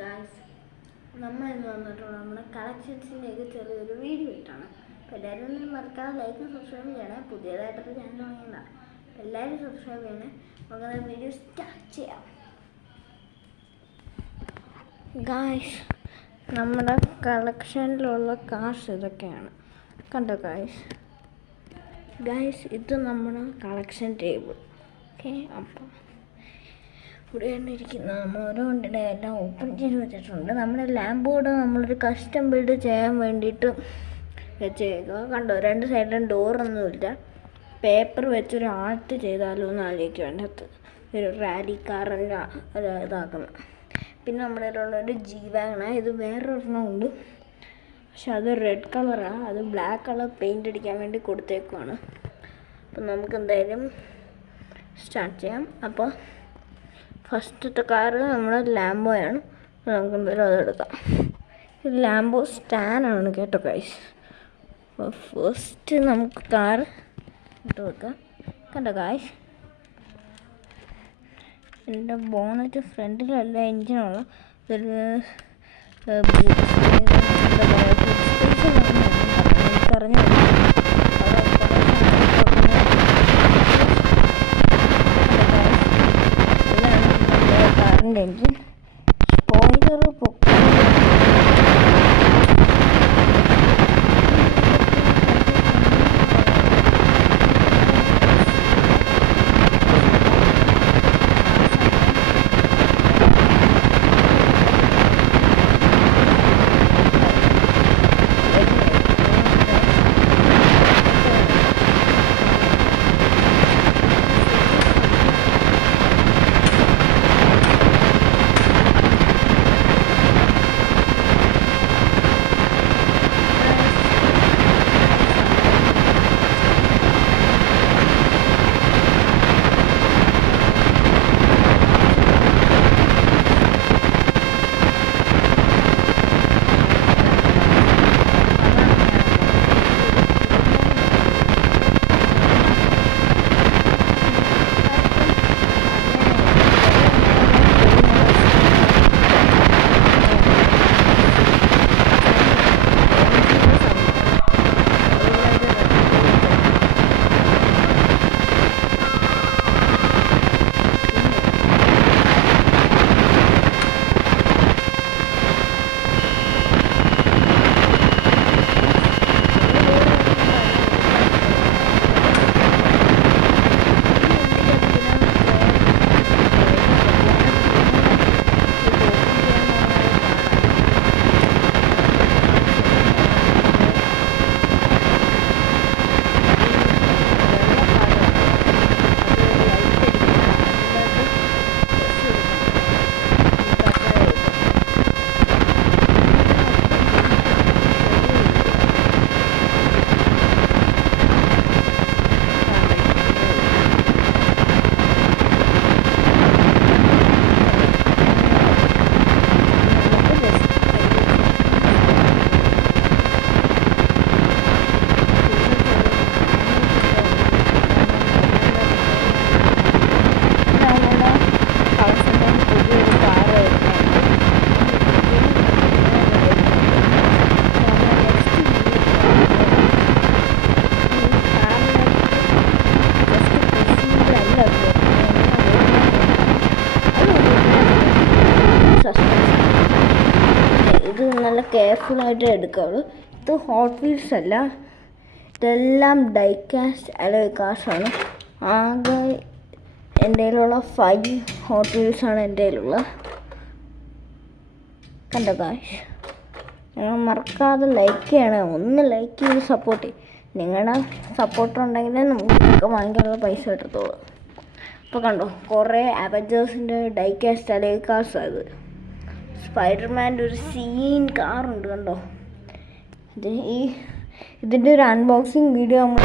Guys, നമ്മളിന്ന് വന്നിട്ടുള്ള നമ്മുടെ കളക്ഷൻസിൻ്റെയൊക്കെ ചെറിയൊരു വീഡിയോ ഇട്ടാണ്. അപ്പോൾ എല്ലാവരും ഒന്നും മറക്കാതെ ലൈക്കും സബ്സ്ക്രൈബ് ചെയ്യണേ. പുതിയതായിട്ടൊരു ചാനൽ വാങ്ങിയതാണ്. അപ്പോൾ എല്ലാവരും സബ്സ്ക്രൈബ് ചെയ്യണേ. നമുക്ക് വീഡിയോ സ്റ്റാർട്ട് ചെയ്യാം. ഗായ്സ്, നമ്മുടെ കളക്ഷനിലുള്ള കാർസ് ഇതൊക്കെയാണ്. കണ്ടോ ഗായ്സ്? ഇത് നമ്മുടെ കളക്ഷൻ ടേബിൾ. ഓക്കെ, അപ്പോൾ ഇവിടെയാണ് ഇരിക്കുന്നത്. നമ്മൾ ഓരോ വണ്ടിയുടെ എല്ലാം ഓപ്പൺ ചെയ്ത് വെച്ചിട്ടുണ്ട്. നമ്മുടെ ലാംബോർഡ് നമ്മളൊരു കസ്റ്റം ബിൽഡ് ചെയ്യാൻ വേണ്ടിയിട്ട് വെച്ചേക്കുക. കണ്ടോ, രണ്ട് സൈഡിലും ഡോറൊന്നുമില്ല. പേപ്പർ വെച്ചൊരു ആർട്ട് ചെയ്താലോ എന്ന് ആലോചിക്കും. അതിൻ്റെ അകത്ത് ഒരു റാലി കാറിൻ്റെ ഇതാക്കണം. പിന്നെ നമ്മുടെ കയ്യിലുള്ളൊരു G-Wagon. ഇത് വേറൊരെണ്ണമുണ്ട്, പക്ഷെ അത് റെഡ് കളറാണ്. അത് ബ്ലാക്ക് കളർ പെയിൻ്റ് അടിക്കാൻ വേണ്ടി കൊടുത്തേക്കുവാണ്. അപ്പം നമുക്ക് എന്തായാലും സ്റ്റാർട്ട് ചെയ്യാം. അപ്പോൾ ഫസ്റ്റത്തെ കാറ് നമ്മുടെ ലാംബോയാണ്. നമുക്ക് എന്തായാലും അതെടുക്കാം. ഇത് ലാംബോ സ്റ്റാനാണ് കേട്ടോ ഗൈസ്. അപ്പോൾ ഫസ്റ്റ് നമുക്ക് കാർ ഇട്ട് വെക്കാം. കണ്ടോ ഗൈസ്, എൻ്റെ ബോണറ്റ് ഫ്രണ്ടിലല്ല എൻജിനുള്ള ഒരു എനിക്കറിഞ്ഞു. എൻജിൻ സ്പോയിലർ നല്ല കെയർഫുള്ളായിട്ട് എടുക്കാവുള്ളൂ. ഇത് ഹോട്ട് വീൽസ് അല്ല, ഇതെല്ലാം ഡൈകാസ്റ്റ് അലോയ് കാർസാണ്. ആകെ എൻ്റെ കയ്യിലുള്ള 5 ഹോട്ട് വീൽസാണ് എൻ്റെ കയ്യിലുള്ള. കണ്ടോ ഗായ്സ്, നിങ്ങൾ മറക്കാതെ ലൈക്ക് ചെയ്യണേ. ഒന്ന് ലൈക്ക് ചെയ്ത് സപ്പോർട്ട് ചെയ്യും. നിങ്ങളുടെ സപ്പോർട്ട് ഉണ്ടെങ്കിലേ നമുക്ക് വാങ്ങിക്കാനുള്ള പൈസ കിട്ടത്തുള്ളൂ. അപ്പോൾ കണ്ടോ, കുറേ അവഞ്ചേഴ്സിൻ്റെ ഡൈകാസ്റ്റ് അലോയ് കാർസാണ് ഇത്. സ്പൈഡർമാൻ്റെ ഒരു സീൻ കാറുണ്ട് കണ്ടോ. ഇതിൻ്റെ ഒരു അൺബോക്സിങ് വീഡിയോ നമ്മൾ